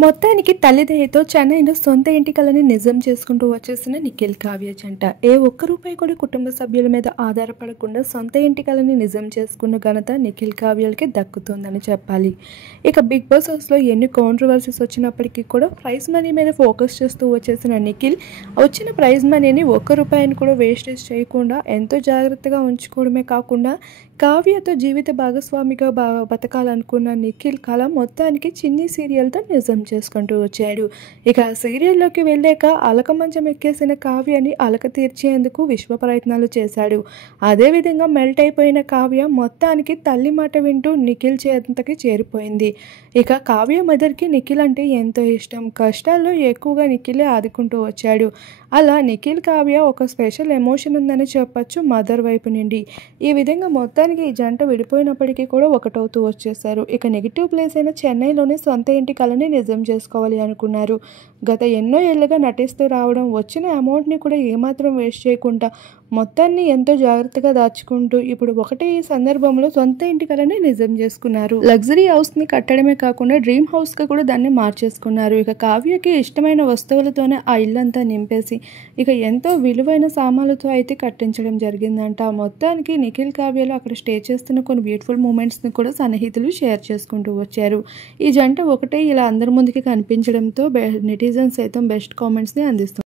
మొత్తానికి తల్లిదయ్యతో చెన్నైలో సొంత ఇంటి కలని నిజం చేసుకుంటూ వచ్చేసిన నిఖిల్ కావ్య జంట ఏ ఒక్క రూపాయి కూడా కుటుంబ సభ్యుల మీద ఆధారపడకుండా సొంత ఇంటి కలని నిజం చేసుకున్న ఘనత నిఖిల్ కావ్యలకి దక్కుతుందని చెప్పాలి. ఇక బిగ్ బాస్ హౌస్లో ఎన్ని కాంట్రవర్సీస్ వచ్చినప్పటికీ కూడా ప్రైజ్ మనీ మీద ఫోకస్ చేస్తూ వచ్చేసిన నిఖిల్ వచ్చిన ప్రైజ్ మనీని ఒక్క రూపాయిని కూడా వేస్టేజ్ చేయకుండా ఎంతో జాగ్రత్తగా ఉంచుకోవడమే కాకుండా కావ్యతో జీవిత భాగస్వామిగా బతకాలనుకున్న నిఖిల్ కళ మొత్తానికి చిన్ని సీరియల్తో నిజం చేసుకుంటూ వచ్చాడు. ఇక సీరియల్లోకి వెళ్ళాక అలక మంచం ఎక్కేసిన కావ్యని అలక తీర్చేందుకు విశ్వ ప్రయత్నాలు చేశాడు. అదేవిధంగా మెల్ట్ అయిపోయిన కావ్య మొత్తానికి తల్లి మాట వింటూ నిఖిల్ చేతంతకి చేరిపోయింది. ఇక కావ్య మదర్కి నిఖిల్ అంటే ఎంతో ఇష్టం. కష్టాల్లో ఎక్కువగా నిఖిలే ఆదుకుంటూ వచ్చాడు. అలా నిఖిల్ కావ్య ఒక స్పెషల్ ఎమోషన్ ఉందని చెప్పచ్చు మదర్ వైపు నుండి. ఈ విధంగా మొత్తానికి ఈ జంట విడిపోయినప్పటికీ కూడా ఒకటవుతూ వచ్చేసారు. ఇక నెగిటివ్ ప్లేస్ అయిన చెన్నైలోనే సొంత ఇంటి కలని నిజం చేసుకోవాలి అనుకున్నారు. గత ఎన్నో ఏళ్ళుగా నటిస్తూ రావడం, వచ్చిన అమౌంట్ని కూడా ఏమాత్రం వేస్ట్ చేయకుండా మొత్తాన్ని ఎంతో జాగ్రత్తగా దాచుకుంటూ ఇప్పుడు ఒకటే ఈ సందర్భంలో సొంత ఇంటి కలని నిజం చేసుకున్నారు. లగ్జరీ హౌస్ని కట్టడమే కాకుండా డ్రీమ్ హౌస్గా కూడా దాన్ని మార్చేసుకున్నారు. ఇక కావ్యకి ఇష్టమైన వస్తువులతోనే ఆ ఇల్లంతా నింపేసి ఇక ఎంతో విలువైన సామాన్లతో అయితే కట్టించడం జరిగిందంట. మొత్తానికి నిఖిల్ కావ్యలో అక్కడ స్టే చేస్తున్న కొన్ని బ్యూటిఫుల్ మూమెంట్స్ని కూడా సన్నిహితులు షేర్ చేసుకుంటూ వచ్చారు. ఈ జంట ఒకటే ఇలా అందరి ముందుకి కనిపించడంతో నెటిజన్స్ సైతం బెస్ట్ కామెంట్స్ని అందిస్తున్నారు.